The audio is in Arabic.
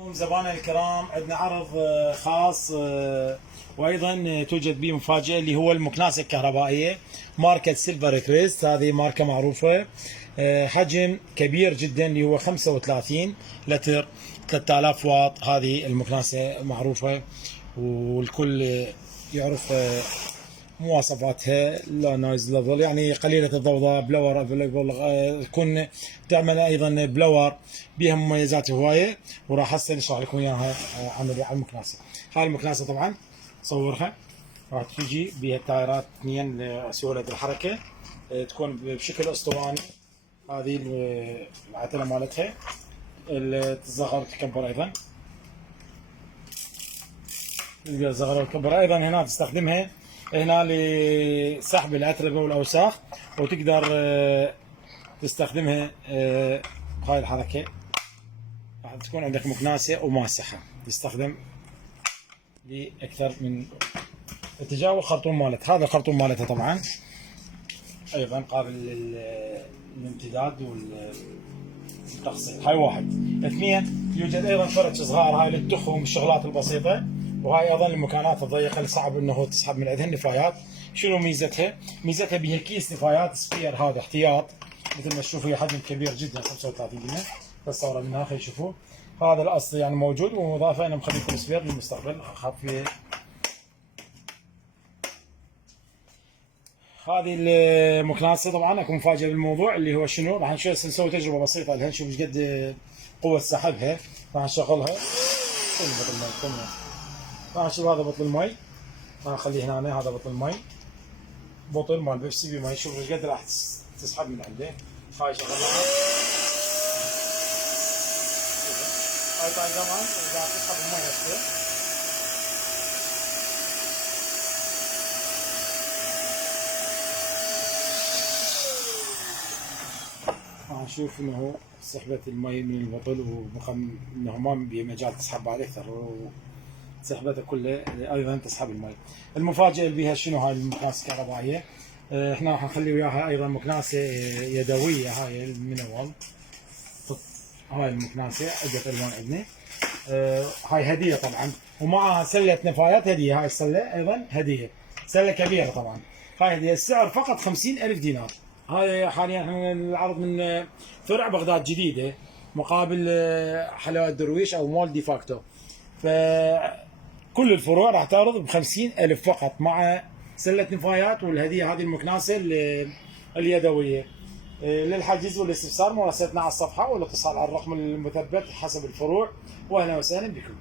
زبائن الكرام عندنا عرض خاص وايضا توجد به مفاجاه اللي هو المكناسه الكهربائيه ماركه سيلفر كريست. هذه ماركه معروفه، حجم كبير جدا اللي هو 35 لتر 3000 واط. هذه المكناسه معروفه والكل يعرف مواصفاتها. لا نايز ليفل يعني قليله الضوضاء، بلور افيلبل، تكون تعمل ايضا بلور، بها مميزات هوايه وراح هسه نشرح لكم اياها عن المكناسه. هاي المكناسه طبعا صورها راح تجي بها تايرات اثنين لسهوله الحركه، تكون بشكل اسطواني. هذه العتله مالتها تصغر وتكبر ايضا، الصغر والكبر. ايضا هنا تستخدمها هنا لسحب الاتربه والاوساخ، وتقدر تستخدمها بهاي الحركه. راح تكون عندك مكناسه وماسحه، تستخدم لاكثر من اتجاه. والخرطوم مالتها، هذا الخرطوم مالتها طبعا ايضا قابل للامتداد والتقصير. هاي واحد. اثنين، يوجد ايضا فرش صغار هاي للتخم الشغلات البسيطه، وهاي ايضا المكانات الضيقه اللي صعب انه تسحب من عندها النفايات. شنو ميزتها؟ ميزتها بها كيس نفايات سبير، هذا احتياط مثل ما تشوفوا، هي حجم كبير جدا 35 قلنا، بس صوره منها خلينا نشوفوا. هذا الاصل يعني موجود، ومضافه انا مخلي لكم سبير للمستقبل خاف. هذه المكناسه طبعا اكو مفاجاه بالموضوع اللي هو شنو، راح نسوي تجربه بسيطه لها، نشوف ايش قد قوه سحبها. راح نشغلها. راح نشوف هذا بطل المي، راح نخليه هنا. هذا بطل المي، بطل مال بيبسي بمي. شوف ايش قد راح تسحب من عنده. هاي شغلناها. هاي طاي زمان اذا تسحب المي هسه. نشوف انه سحبت المي من البطل، وبقى انه ما بمجال تسحب عليه اكثر، وسحبتها كلها ايضا تسحب المي. المفاجاه اللي بها شنو؟ هاي المكناسه الكهربائيه احنا راح نخلي وياها ايضا مكناسه يدويه. هاي المنوال، هاي المكناسه عده الوان عندنا. هاي هديه طبعا، ومعها سله نفايات هديه. هاي السله ايضا هديه، سله كبيره طبعا. هاي هديه، السعر فقط 50,000 دينار. هاي حاليا احنا العرض من فرع بغداد جديده مقابل حلوات درويش او مول دي فاكتو. فكل الفروع راح تعرض ب 50,000 فقط، مع سله نفايات والهديه هذه المكناسه اليدويه. للحجز والاستفسار مراسلتنا على الصفحه والاتصال على الرقم المثبت حسب الفروع. واهلا وسهلا بكم.